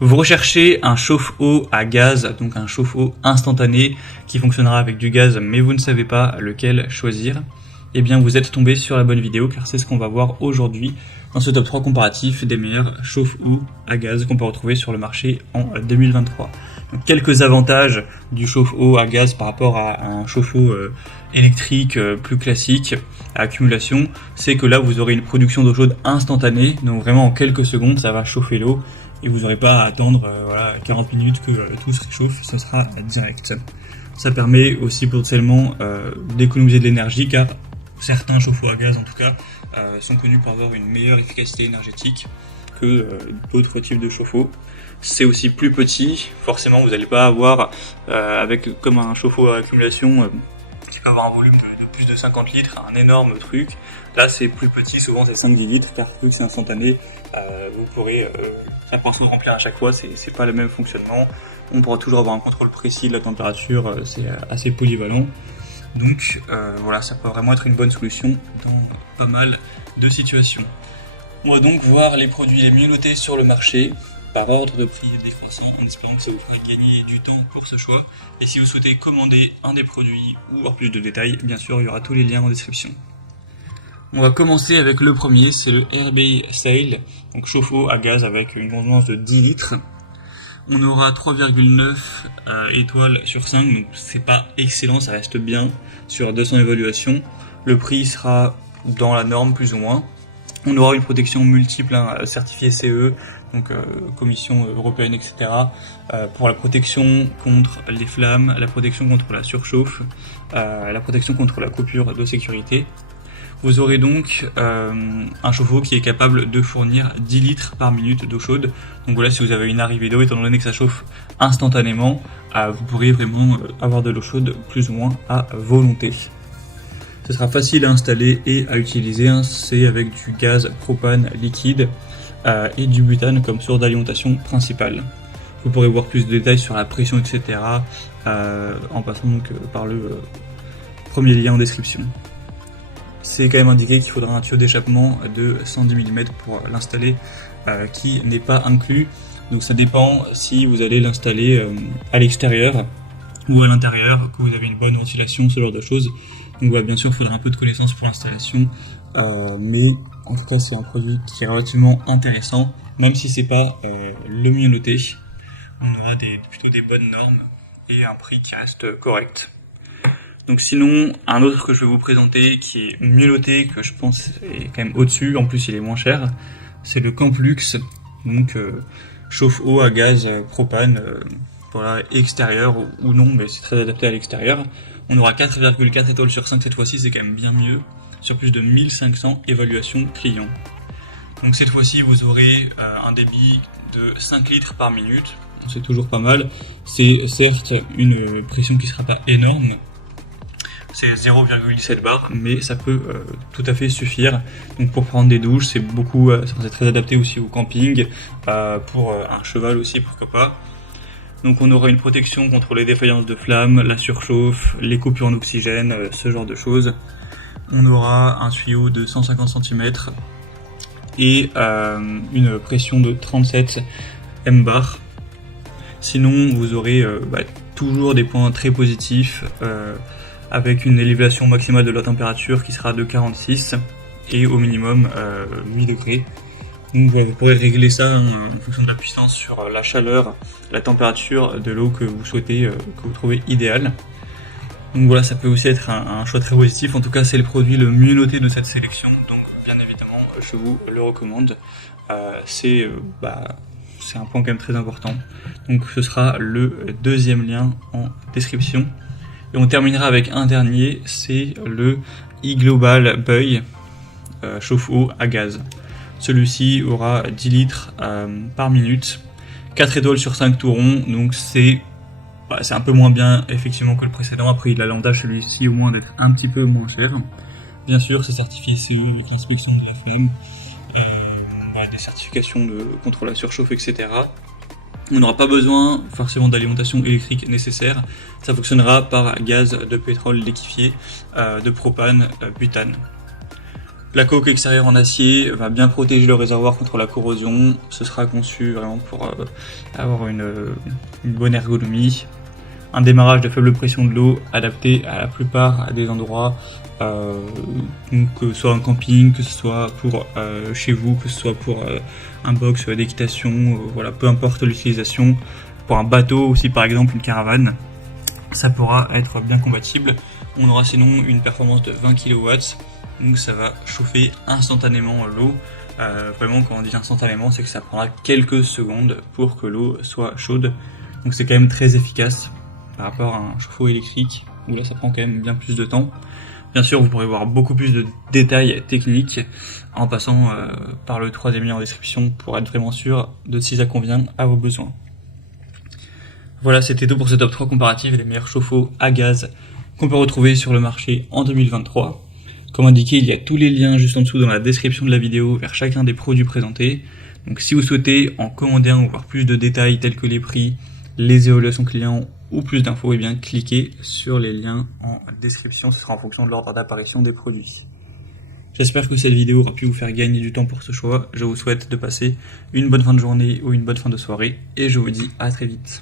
Vous recherchez un chauffe-eau à gaz, donc un chauffe-eau instantané qui fonctionnera avec du gaz, mais vous ne savez pas lequel choisir. Eh bien, vous êtes tombé sur la bonne vidéo, car c'est ce qu'on va voir aujourd'hui dans ce top 3 comparatif des meilleurs chauffe-eau à gaz qu'on peut retrouver sur le marché en 2023. Donc, quelques avantages du chauffe-eau à gaz par rapport à un chauffe-eau électrique plus classique à accumulation, c'est que là vous aurez une production d'eau chaude instantanée, donc vraiment en quelques secondes ça va chauffer l'eau et vous n'aurez pas à attendre 40 minutes que tout se réchauffe, ce sera direct. Ça permet aussi potentiellement d'économiser de l'énergie, car certains chauffe-eau à gaz en tout cas sont connus pour avoir une meilleure efficacité énergétique que d'autres types de chauffe-eau. C'est aussi plus petit, forcément vous n'allez pas avoir avec comme un chauffe-eau à accumulation qui peut avoir un volume de plus de 50 litres, un énorme truc. Là c'est plus petit, souvent c'est 5-10 litres, car vu que c'est instantané, vous pourrez ça pourra se remplir à chaque fois, c'est pas le même fonctionnement. On pourra toujours avoir un contrôle précis de la température, c'est assez polyvalent. Donc voilà, ça peut vraiment être une bonne solution dans pas mal de situations. On va donc voir les produits les mieux notés sur le marché, par ordre de prix décroissant, en espérant que ça vous fera gagner du temps pour ce choix. Et si vous souhaitez commander un des produits ou avoir plus de détails, bien sûr, il y aura tous les liens en description. On va commencer avec le premier, c'est le RB Sale, donc chauffe-eau à gaz avec une contenance de 10 litres. On aura 3,9 étoiles sur 5, donc c'est pas excellent, ça reste bien sur 200 évaluations. Le prix sera dans la norme plus ou moins. On aura une protection multiple, certifiée CE, donc Commission européenne, etc. Pour la protection contre les flammes, la protection contre la surchauffe, la protection contre la coupure de sécurité. Vous aurez donc un chauffe-eau qui est capable de fournir 10 litres par minute d'eau chaude. Donc voilà, si vous avez une arrivée d'eau, étant donné que ça chauffe instantanément, vous pourrez vraiment avoir de l'eau chaude plus ou moins à volonté. Ce sera facile à installer et à utiliser, c'est avec du gaz propane liquide et du butane comme source d'alimentation principale. Vous pourrez voir plus de détails sur la pression, etc. En passant donc par le premier lien en description. C'est quand même indiqué qu'il faudra un tuyau d'échappement de 110 mm pour l'installer, qui n'est pas inclus. Donc ça dépend si vous allez l'installer à l'extérieur ou à l'intérieur, que vous avez une bonne ventilation, ce genre de choses. Donc voilà, bien sûr, il faudra un peu de connaissances pour l'installation, mais en tout cas c'est un produit qui est relativement intéressant, même si c'est pas le mieux noté. On aura plutôt des bonnes normes et un prix qui reste correct. Donc sinon, un autre que je vais vous présenter qui est mieux noté, que je pense est quand même au-dessus, en plus il est moins cher, c'est le Camplux, donc chauffe-eau à gaz propane, voilà, extérieur ou non, mais c'est très adapté à l'extérieur. On aura 4,4 étoiles sur 5 cette fois-ci, c'est quand même bien mieux, sur plus de 1500 évaluations clients. Donc cette fois-ci vous aurez un débit de 5 litres par minute, c'est toujours pas mal. C'est certes une pression qui ne sera pas énorme, c'est 0,7 bar, mais ça peut tout à fait suffire. Donc pour prendre des douches, c'est très adapté aussi au camping, pour un cheval aussi, pourquoi pas. Donc on aura une protection contre les défaillances de flammes, la surchauffe, les coupures en oxygène, ce genre de choses. On aura un tuyau de 150 cm et une pression de 37 mbar. Sinon vous aurez toujours des points très positifs, avec une élévation maximale de la température qui sera de 46 et au minimum 8 degrés. Donc vous pourrez régler ça en fonction de la puissance sur la chaleur, la température de l'eau que vous souhaitez, que vous trouvez idéale. Donc voilà, ça peut aussi être un choix très positif. En tout cas, c'est le produit le mieux noté de cette sélection, donc bien évidemment je vous le recommande. C'est un point quand même très important. Donc ce sera le deuxième lien en description. Et on terminera avec un dernier, c'est le iGlobal Buoy chauffe-eau à gaz. Celui-ci aura 10 litres par minute, 4 étoiles sur 5 tout rond, donc c'est un peu moins bien effectivement que le précédent. Après il a l'avantage celui-ci au moins d'être un petit peu moins cher. Bien sûr c'est certifié CE avec l'inspection de la flamme, des certifications contre la surchauffe, etc. On n'aura pas besoin forcément d'alimentation électrique nécessaire, ça fonctionnera par gaz de pétrole liquéfié, de propane, butane. La coque extérieure en acier va bien protéger le réservoir contre la corrosion. Ce sera conçu vraiment pour avoir une bonne ergonomie. Un démarrage de faible pression de l'eau adapté à la plupart des endroits, donc que ce soit un camping, que ce soit pour chez vous, que ce soit pour un box d'équitation, voilà, peu importe l'utilisation. Pour un bateau aussi par exemple, une caravane, ça pourra être bien compatible. On aura sinon une performance de 20 kW, donc ça va chauffer instantanément l'eau. Vraiment quand on dit instantanément, c'est que ça prendra quelques secondes pour que l'eau soit chaude, donc c'est quand même très efficace par rapport à un chauffe-eau électrique où là ça prend quand même bien plus de temps. Bien sûr, vous pourrez voir beaucoup plus de détails techniques en passant par le troisième lien en description pour être vraiment sûr de si ça convient à vos besoins. Voilà, c'était tout pour ce top 3 comparatif des meilleurs chauffe-eau à gaz qu'on peut retrouver sur le marché en 2023. Comme indiqué, il y a tous les liens juste en dessous dans la description de la vidéo vers chacun des produits présentés. Donc si vous souhaitez en commander un ou voir plus de détails tels que les prix, les évaluations clients ou plus d'infos, et bien cliquez sur les liens en description, ce sera en fonction de l'ordre d'apparition des produits. J'espère que cette vidéo aura pu vous faire gagner du temps pour ce choix. Je vous souhaite de passer une bonne fin de journée ou une bonne fin de soirée et je vous dis à très vite.